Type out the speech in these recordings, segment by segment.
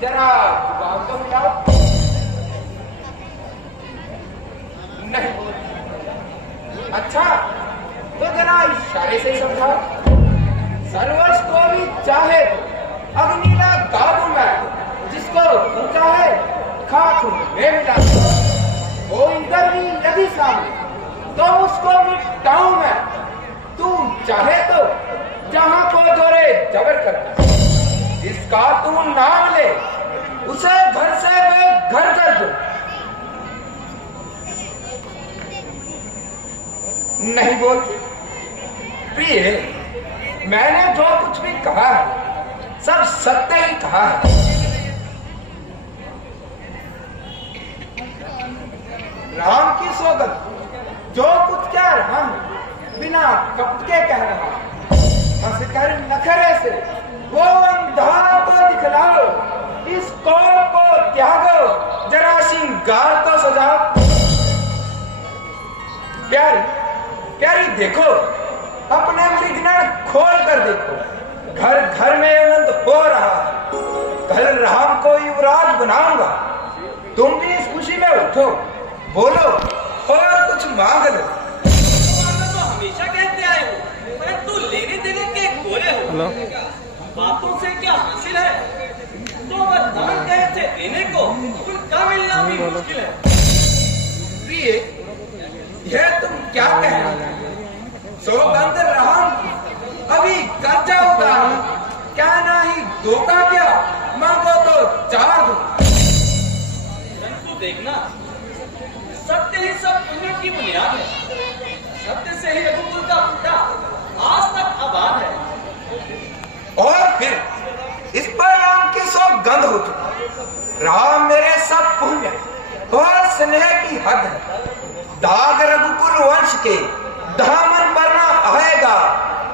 जरा जुबान तो मिलाओ। नहीं। अच्छा तो जरा इशारे से ही समझाओ। सर्वस्व को भी चाहे तो अग्निला गा दूं मैं, जिसको तू चाहे खाक में मिला दूं। वो इधर भी यदि सामने तो उसको मिटाऊं मैं। तू चाहे तो जहां को जोरे जबर करना। जिसका तू नाम ले उसे घर से बेघर कर दो। नहीं बोलती प्रिय, मैंने जो कुछ भी कहा है सब सत्य ही कहा है। राम की सौगंध जो कुछ कह रहा हूं बिना कपट के कह रहा हूं। हंस कर नखरे से वो अंधा को दिखलाओ, इस कौम को त्यागो, जरा श्रृंगार तो सजाओ। प्यारी प्यारी देखो, अपने मृगनयन खोल कर देखो। घर घर में आनंद हो रहा है। कल राम को युवराज बनाऊंगा। तुम भी इस खुशी में उठो, बोलो और कुछ मांग लो। तो हमेशा कहते आए हो, परंतु लेने देने के गोरे हो। बातों से क्या हासिल है? तो वरदान कहे थे देने को, उनका मिलना भी मुश्किल है। प्रिय, यह तुम क्या कह रहे हो? सौगंध राम अभी कर्जा उतार, क्या नहीं धोखा क्या? मांगो तो 4 दूं। परंतु देखना, सत्य ही सब पुण्य की बुनियाद है। सत्य से ही रघुकुल का पिता आज तक आबाद है। और फिर इस पर राम की सौगंध हो चुकी। राम मेरे सब पुण्य और स्नेह की हद है। दाग रघुकुल वंश के दामन पर ना आएगा,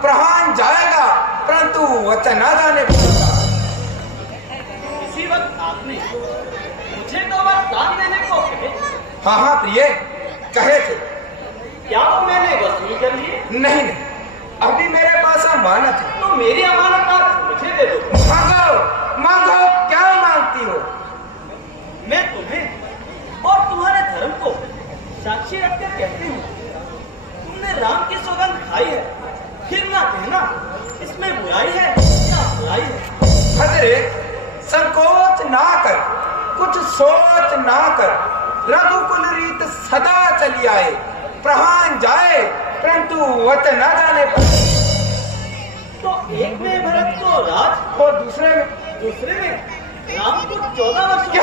प्राण जाएगा, परंतु वचन न जाने पाएगा। इसी वक्त आपने मुझे तो वरदान देने को कहे। हाँ हाँ प्रिय, कहे थे। क्या वो मैंने वसूल कर लिए? नहीं नहीं, अभी मेरे पास अमानत है। तो मेरी अमानत आप मुझे दे दो। मांगो मांगो, क्या मांगती हो? मैं तुम्हें और तुम्हारे धर्म को साक्षी रखकर कहती हूँ, तुमने राम की सौगंध खाई है, फिर ना कहना इसमें बुराई है या बुराई है। हजरे, संकोच ना कर, कुछ सोच ना कर। रघुकुल रीत सदा चली आए, प्राण जाए, परंतु वचन न जाने पर। तो एक में भरत को राज और दूसरे में राम को 14 वर्ष क्या?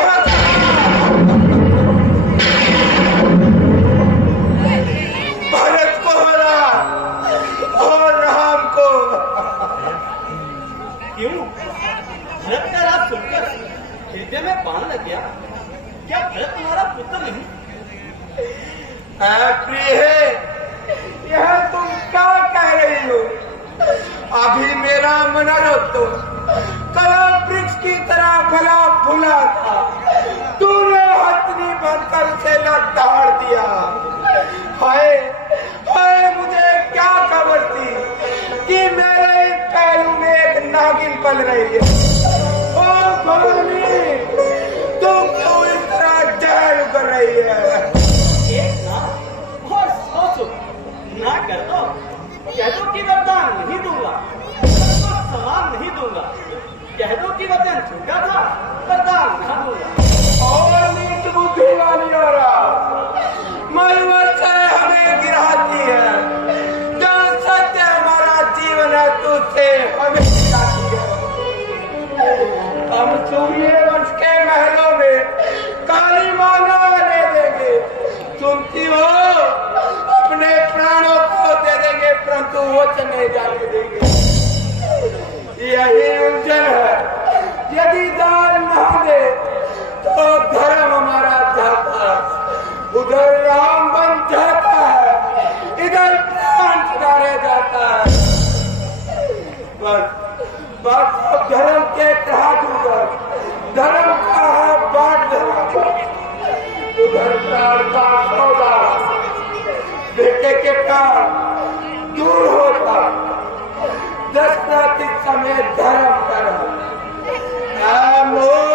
भरत को राज और राम को क्यों? भरत का राज सुनकर हृदय में बाण लग गया। क्या भरत तुम्हारा पुत्र नहीं? प्रिय, यह तुम क्या कह रही हो? अभी मेरा मनोरथ तो कलम वृक्ष की तरह फला फूला था। तूने हथनी बनकर उसे लताड़ दिया। हाय हाय, मुझे क्या खबर थी कि मेरे पहलू में एक नागिन पल रही है। ओ भवानी, तुम क्यों इस तरह जहर उतर रही है? एक ना और सोचो ना कर दो। कह दो कि वरदान नहीं दूंगा, तो समान नहीं दूंगा। कह दो कि वचन झूठा था, वरदान ना दूंगा। और नीच बुद्धि वाली औरत मलमल से हमें गिराती है। जहाँ सत्य हमारा जीवन है, तुझसे हमें गिराती है। हम सूर्य वंश के महलों में काली माला ले देंगे। सुनती हो? अपने प्राणों को दे देंगे, परंतु वचन नहीं जाने देंगे। यही उलझन है। यदि दान न दे तो धर्म हमारा जाता है। उधर राम बन जाता है, इधर प्राण सुधारे जाता है। बस धर्म के तराजू पर धर्म का है बांट देना। उधर प्राण का सौदा, बेटे के प्राण दूर होता, दशरथ समय धर्म कर मोह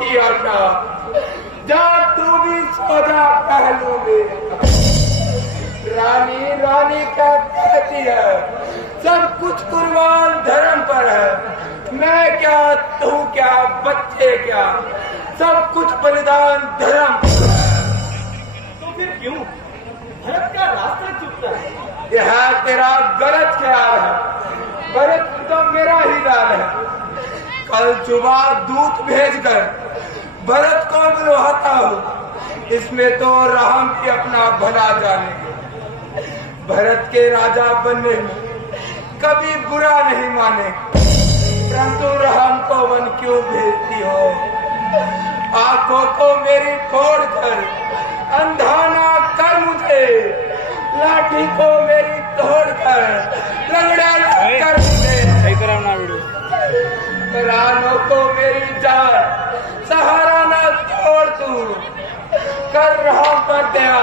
की आशा, जा तू भी सो जा पहलू में। रानी रानी क्या कहती है, सब कुछ कुर्बान धर्म पर है। मैं क्या, तू क्या, बच्चे क्या, सब कुछ बलिदान धर्म पर। तो फिर क्यों भरत का रास्ता चुकता है? यह तेरा गलत ख्याल है। भरत तो मेरा ही लाल है। कल सुबह दूत भेजकर भरत को बुलवाता हूँ, इसमें तो राम की अपना भला जानेंगे। भरत के राजा बनने में कभी बुरा नहीं माने, परंतु राम को वन क्यों भेजती हो? आंखों को मेरी फोड़ कर अंधा ना कर मुझे, लाठी को मेरी तोड़ कर लंगड़ा कर मुझे। प्राणों को मेरी जान सहारा ना छोड़ तू, कर रहा पर दया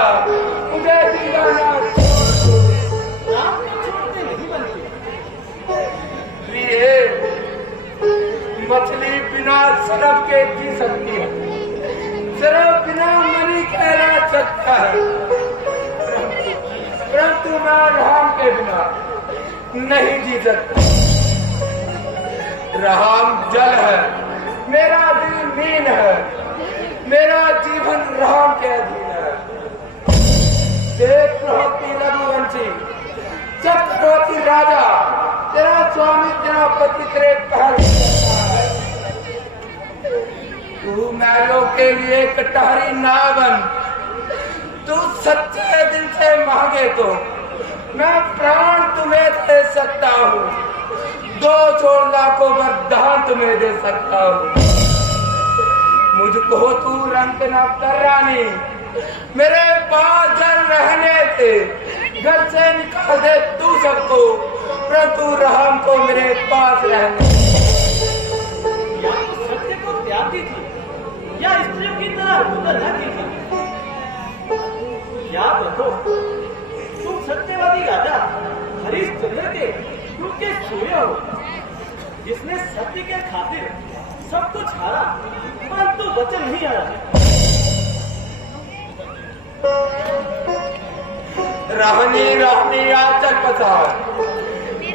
मुझे दीवाना छोड़ तू। राम को छोड़ते नहीं बनते। प्रिय, मछली बिना सरफ के जी सकती है, सरफ बिना मनी के रह सकता है, परंतु मैं राम के बिना नहीं जी सकता। राम जल है, मेरा दिल मीन है, मेरा जीवन राम के अधीन है। देव प्रहोती रघुवंशी, चक्रवर्ती राजा, तेरा स्वामी तेरा पति तेरे पहल। तू महलों के लिए कटारी ना बन, तू सच्चे दिल से मांगे तो मैं प्राण तुम्हें दे सकता हूँ, 2 छोड़ लाखों वरदान तुम्हें दे सकता हूँ। मुझको तू रंग न कर रानी, मेरे पास जल रहने दे, घर से निकाल दे तू सबको, परंतु राम को मेरे पास रहने। या तो सत्य को त्यागती थी, या स्त्रियों की तरह रहती थी। याद रखो, तुम सत्यवादी राजा हरिश्चंद्र के टूटे सोए हो, जिसने सत्य के खातिर सब कुछ हारा, परंतु वचन नहीं हारा। राहनी राहनी आचल पसार,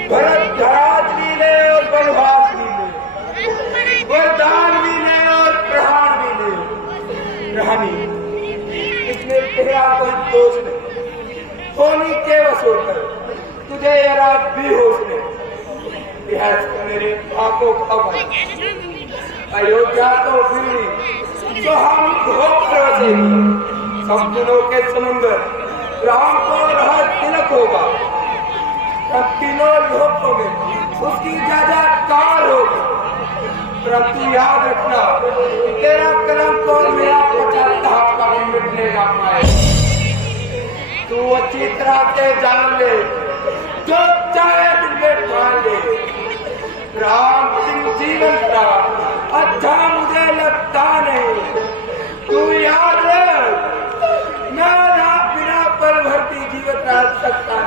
भरत धराज भी ले और बनवास भी ले, वरदान भी ले और प्रहार भी ले। राहनी, इसमें तेरा कोई दोष नहीं, होनी के वसूल कर तुझे यरा भी होश नहीं। यह मेरे आंखों का बल, अयोध्या तो फिर तो हम धोखे सब दिनों के समुंदर राम को रहा तिलक होगा, तब तीनों लोगों में उसकी ज्यादा कार होगी। परंतु याद रखना, तेरा कलम को मेरा 50 का भी मिटने का पाए। तू अच्छी तरह से जान ले, जो चाहे दिल में ठान ले, राम सिंह जीवन का अच्छा मुझे लगता नहीं। तू याद रख, मैं राम बिना पल भर भी जीवित रह सकता